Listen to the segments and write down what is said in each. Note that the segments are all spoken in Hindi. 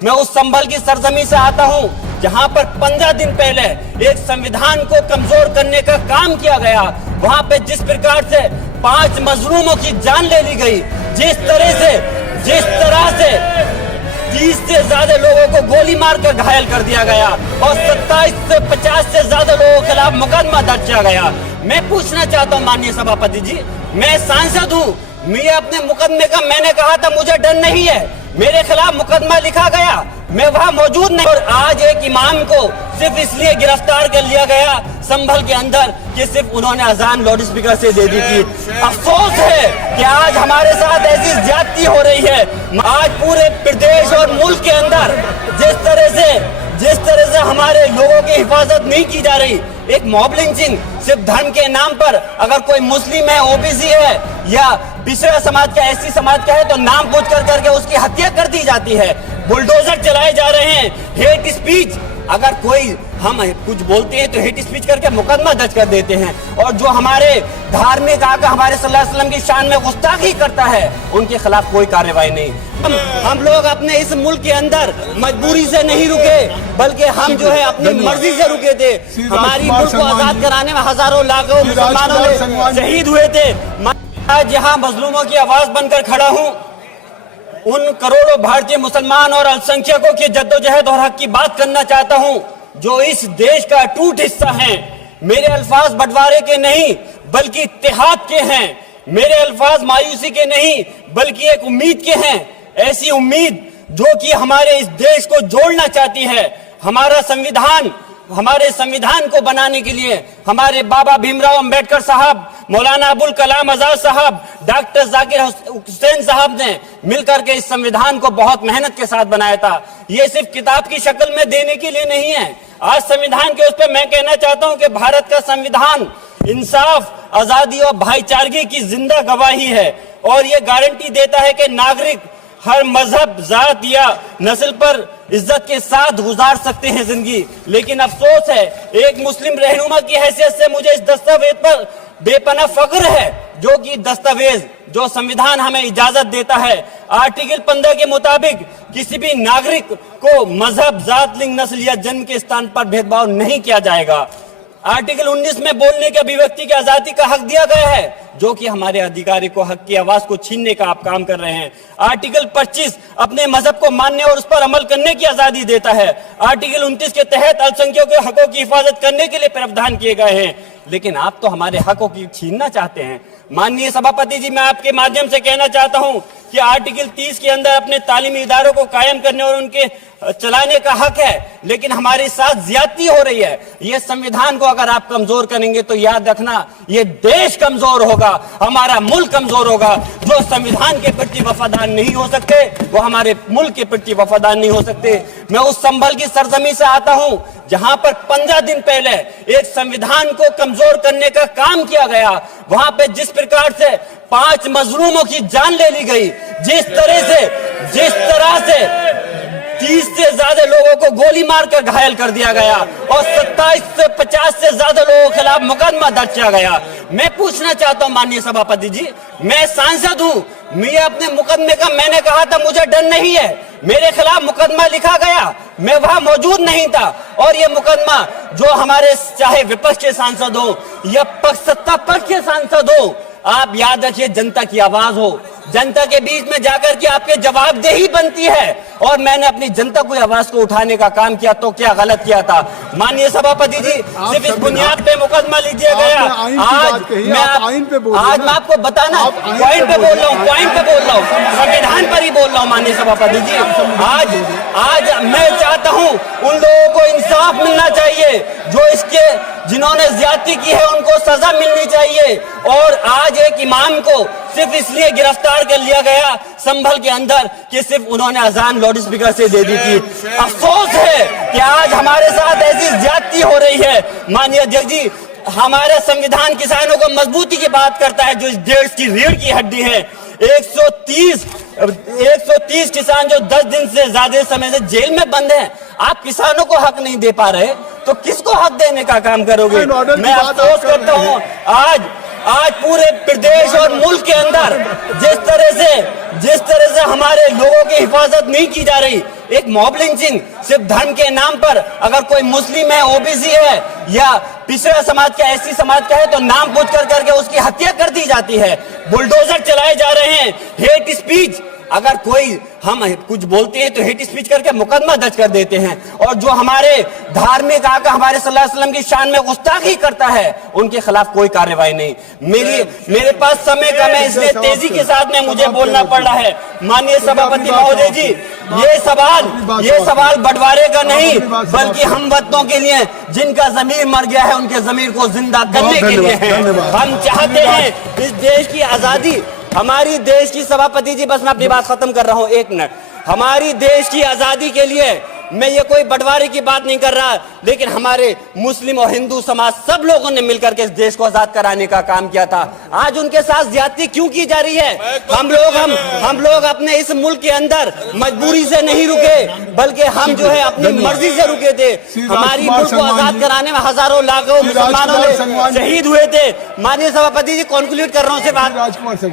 मैं उस संभल की सरजमी से आता हूं जहां पर 15 दिन पहले एक संविधान को कमजोर करने का काम किया गया। वहां पे जिस प्रकार से 5 मजलूमों की जान ले ली गई, जिस तरह से 30 से ज्यादा लोगों को गोली मारकर घायल कर दिया गया और 27 से 50 से ज्यादा लोगों के खिलाफ मुकदमा दर्ज किया गया। मैं पूछना चाहता हूं माननीय सभापति जी, मैं सांसद हूं, मैं अपने मुकदमे का मैंने कहा था मुझे डर नहीं है, मेरे खिलाफ मुकदमा लिखा गया, मैं वहां मौजूद नहीं। और आज एक इमाम को सिर्फ इसलिए गिरफ्तार कर लिया गया संभल के अंदर कि सिर्फ उन्होंने अजान लाउड स्पीकर से दे दी थी। अफसोस है कि आज हमारे साथ ऐसी ज्यादती हो रही है। आज पूरे प्रदेश और मुल्क के अंदर जिस तरह से हमारे लोगों की हिफाजत नहीं की जा रही, एक मॉब लिंचिंग सिर्फ धर्म के नाम पर, अगर कोई मुस्लिम है, ओबीसी है या पिछड़ा समाज का, एससी समाज का है तो नाम पूछ कर करके उसकी हत्या कर दी जाती है, बुलडोजर चलाए जा रहे हैं। हेट स्पीच, अगर कोई हम कुछ बोलते हैं तो हेट स्पीच करके मुकदमा दर्ज कर देते हैं, और जो हमारे धार्मिक आका हमारे सल्लल्लाहु अलैहि वसल्लम की शान में गुस्ताखी करता है उनके खिलाफ कोई कार्रवाई नहीं। हम लोग अपने इस मुल्क के अंदर मजबूरी से नहीं रुके, बल्कि हम जो है अपनी मर्जी से रुके थे। हमारी मुल्क को आजाद कराने में हजारों लाखों मुसलमानों ने शहीद हुए थे। आज यहाँ मजलूमों की आवाज बनकर खड़ा हूँ, उन करोड़ों भारतीय मुसलमान और अल्पसंख्यकों की जद्दोजहद और हक की बात करना चाहता हूं जो इस देश का अटूट हिस्सा हैं। मेरे अल्फाज बंटवारे के नहीं बल्कि इत्तेहाद के हैं, मेरे अल्फाज मायूसी के नहीं बल्कि एक उम्मीद के हैं, ऐसी उम्मीद जो कि हमारे इस देश को जोड़ना चाहती है। हमारे संविधान को बनाने के लिए हमारे बाबा भीमराव अंबेडकर साहब, मौलाना अबुल कलाम आजाद साहब, डॉक्टर जाकिर हुसैन साहब ने मिलकर के इस संविधान को बहुत मेहनत के साथ बनाया था। ये सिर्फ किताब की शक्ल में देने के लिए नहीं है। आज संविधान के उस पर मैं कहना चाहता हूं कि भारत का संविधान इंसाफ, आजादी और भाईचारगी की जिंदा गवाही है, और ये गारंटी देता है कि नागरिक हर मजहब, जात या नस्ल पर इज्जत के साथ गुजार सकते हैं जिंदगी। लेकिन अफसोस है, एक मुस्लिम रहनुमा की हैसियत से मुझे इस दस्तावेज पर बेपनाह फख्र है, जो कि दस्तावेज जो संविधान हमें इजाजत देता है। आर्टिकल 15 के मुताबिक किसी भी नागरिक को मजहब, जात, लिंग, नस्ल या जन्म के स्थान पर भेदभाव नहीं किया जाएगा। आर्टिकल 19 में बोलने के, अभिव्यक्ति की आजादी का हक दिया गया है, जो कि हमारे अधिकारी को हक की आवाज को छीनने का आप काम कर रहे हैं। आर्टिकल 25 अपने मजहब को मानने और उस पर अमल करने की आजादी देता है। आर्टिकल 29 के तहत अल्पसंख्यकों के हकों की हिफाजत करने के लिए प्रावधान किए गए हैं, लेकिन आप तो हमारे हकों की छीनना चाहते हैं। माननीय सभापति जी, मैं आपके माध्यम से कहना चाहता हूं कि आर्टिकल 30 के अंदर अपने तालीमी इदारों को कायम करने और उनके चलाने का हक है, लेकिन हमारे साथ ज्यादती हो रही है। ये संविधान को अगर आप कमजोर करेंगे तो याद रखना, ये देश कमजोर होगा, हमारा मुल्क कमजोर होगा। जो संविधान के प्रति वफादार नहीं हो सकते वो हमारे मुल्क के प्रति वफादार नहीं हो सकते। मैं उस संभल की सरजमी से आता हूं जहां पर 15 दिन पहले एक संविधान को कमजोर करने का काम किया गया। वहां पे जिस प्रकार से 5 मजलूमों की जान ले ली गई, जिस तरह से 30 से ज्यादा लोगों को गोली मारकर घायल कर दिया गया और 27 से 50 से ज्यादा लोगों के खिलाफ मुकदमा दर्ज किया गया। मैं पूछना चाहता हूं माननीय सभापति जी, मैं सांसद हूं, मैं अपने मुकदमे का मैंने कहा था मुझे डर नहीं है, मेरे खिलाफ मुकदमा लिखा गया, मैं वहां मौजूद नहीं था। और ये मुकदमा जो हमारे चाहे विपक्ष के सांसद हो या सत्ता पक्ष के सांसद हो, आप याद रखिए जनता की आवाज हो, जनता के बीच में जाकर के आपके जवाबदेही बनती है। और मैंने अपनी जनता की आवाज को उठाने का काम किया तो क्या गलत किया था? माननीय सभापति जी, सिर्फ इस बुनियाद पे मुकदमा लीजिए गया। आज मैं आपको बताना पॉइंट पे बोल रहा हूँ, संविधान पर ही बोल रहा हूँ। माननीय सभापति जी, आज मैं चाहता हूँ उन लोगों को इंसाफ मिलना चाहिए जिन्होंने ज्यादती की है, उनको सजा मिलनी चाहिए। और आज एक इमाम को सिर्फ इसलिए गिरफ्तार कर लिया गया संभल के अंदर कि सिर्फ उन्होंने अजान लाउड स्पीकर से दे दी थी। अफसोस है कि आज हमारे साथ ऐसी ज्यादती हो रही है। माननीय अध्यक्ष जी, हमारा संविधान किसानों को मजबूती की बात करता है, जो इस देश की रीढ़ की हड्डी है। 130 किसान जो 10 दिन से ज्यादा समय से जेल में बंद हैं, आप किसानों को हक नहीं दे पा रहे तो किसको हक देने का काम करोगे? मैं अफसोस करता हूँ आज पूरे प्रदेश और मुल्क के अंदर जिस तरह से हमारे लोगों की हिफाजत नहीं की जा रही, एक मॉब लिंचिंग सिर्फ धर्म के नाम पर, अगर कोई मुस्लिम है, ओबीसी है या पिछड़ा समाज का, एससी समाज का है, तो नाम पूछ कर करके उसकी हत्या कर दी जाती है। बुलडोजर चलाए जा रहे हैं। हेट स्पीच, अगर कोई हम कुछ बोलते हैं तो हेट स्पीच करके मुकदमा दर्ज कर देते हैं। और जो हमारे धार्मिक आका हमारे सल्लल्लाहु अलैहि वसल्लम की शान में गुस्ताखी करता है, उनके खिलाफ कोई कार्रवाई नहीं। मेरे पास समय कम है, इसलिए तेजी के साथ में मुझे बोलना पड़ रहा है। माननीय सभापति महोदय जी, ये सवाल बंटवारे का नहीं, बल्कि हम वतनों के लिए, जिनका जमीर मर गया है, उनके जमीर को जिंदा करने के लिए है। हम चाहते हैं इस देश की आजादी, हमारी देश की, सभापति जी बस मैं अपनी बात खत्म कर रहा हूं, 1 मिनट। हमारी देश की आजादी के लिए मैं ये कोई बंटवारे की बात नहीं कर रहा, लेकिन हमारे मुस्लिम और हिंदू समाज सब लोगों ने मिलकर के इस देश को आजाद कराने का काम किया था। आज उनके साथ ज्यादती क्यों की जा रही है? हम लोग अपने इस मुल्क के अंदर मजबूरी से नहीं रुके, बल्कि हम जो है अपनी मर्जी से रुके थे। हमारी मुल्क को आजाद कराने में हजारों लाखों मुसलमानों ने शहीद हुए थे। माननीय सभापति जी, कंक्लूड कर रहा हूँ, सिर्फ राजकुमार से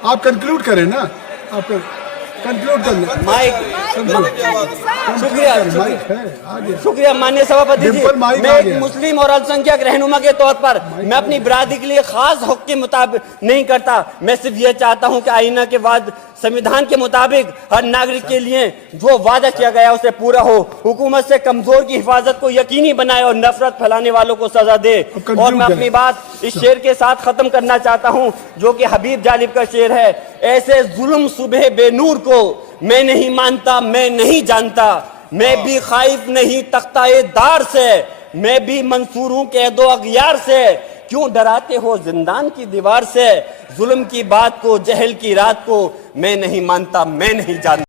आप कंक्लूड करें ना, आप कंक्लूड कर लें। माइक, शुक्रिया माननीय सभापति जी। मैं एक मुस्लिम और अल्पसंख्यक रहनुमा के तौर पर मैं अपनी बिरादरी के लिए खास हक के मुताबिक नहीं करता। मैं सिर्फ ये चाहता हूं कि आईना के बाद संविधान के मुताबिक हर नागरिक के लिए जो वादा किया गया उसे पूरा हो, हुकूमत से कमजोर की हिफाजत को यकीनी बनाए और नफरत फैलाने वालों को सजा दे। और मैं अपनी बात इस शेर के साथ खत्म करना चाहता हूं, जो कि हबीब जालिब का शेर है। ऐसे जुल्म सुबह बेनूर को मैं नहीं मानता, मैं नहीं जानता, मैं भी खाइफ नहीं तख्ताए दार से, मैं भी मंसूर हूं कैदो अगयार से। क्यों डराते हो जिंदान की दीवार से? जुल्म की बात को, जहल की रात को मैं नहीं मानता, मैं नहीं जानता।